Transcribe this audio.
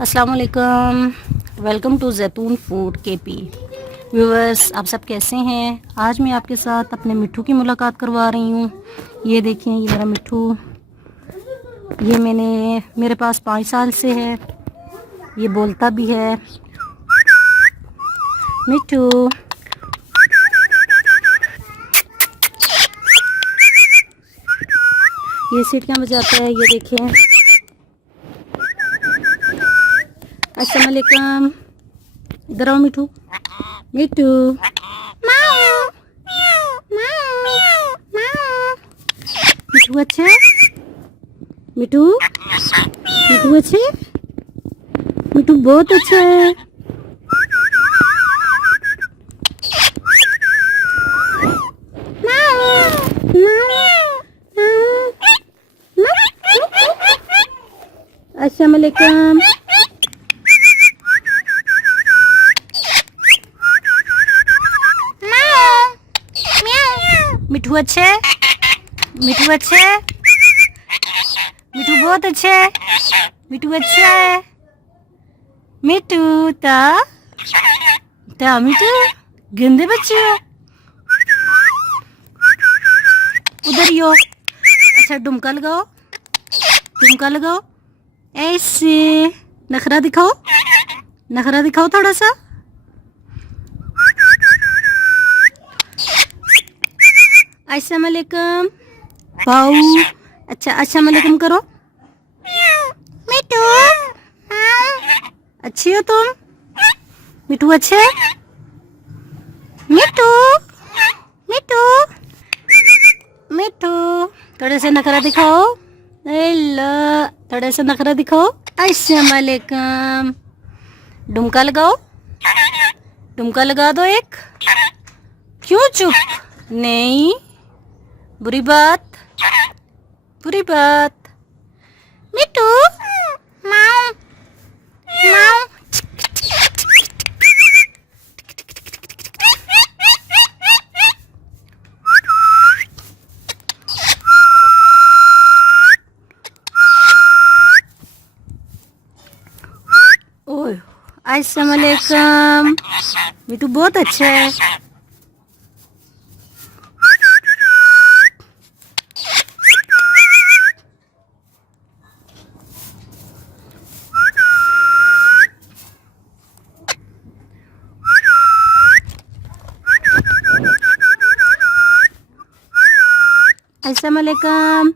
अस्सलाम वालेकुम। Welcome to जैतून फूड केपी। व्यूअर्स, आप सब कैसे हैं? आज मैं आपके साथ अपने मिट्ठू की मुलाकात करवा रही हूँ। ये देखिए, ये मेरा मिट्ठू, ये मेरे पास 5 साल से है। ये बोलता भी है। मिट्ठू, ये सीटियाँ बजाता है। ये देखें। अस्सलाम वालेकुम। इधर आओ मिट्ठू। मिट्ठू, मिट्ठू अच्छा है। मिट्ठू, मिट्ठू अच्छा है। मिट्ठू बहुत अच्छा है। अस्सलाम वालेकुम। मिट्ठू अच्छे, मिट्ठू अच्छे, मिट्ठू बहुत अच्छे, मिट्ठू अच्छा है। मिट्ठू ता ता मिट्ठू गंदे बच्चे हो। उधर ही हो। अच्छा, डुमका लगाओ, डुमका लगाओ। ऐसे नखरा दिखाओ, नखरा दिखाओ थोड़ा सा। अस्सलाम वालेकुम। पाऊ, अच्छा, अस्सलाम वालेकुम करो। मिट्ठू, अच्छी हो तुम? मिट्ठू अच्छे? मिट्ठू, मिट्ठू, मिट्ठू, थोड़े से नखरा दिखाओ। हेलो, थोड़े से नखरा दिखाओ। अस्सलाम वालेकुम। डुमका लगाओ, डुमका लगा दो एक। क्यों चुप? नहीं, बुरी बात, बुरी बात। मिट्टू, माऊ, माऊ। ओह, अस्सलाम वालेकुम। मिट्टू बहुत अच्छा है। अस्सलाम वालेकुम।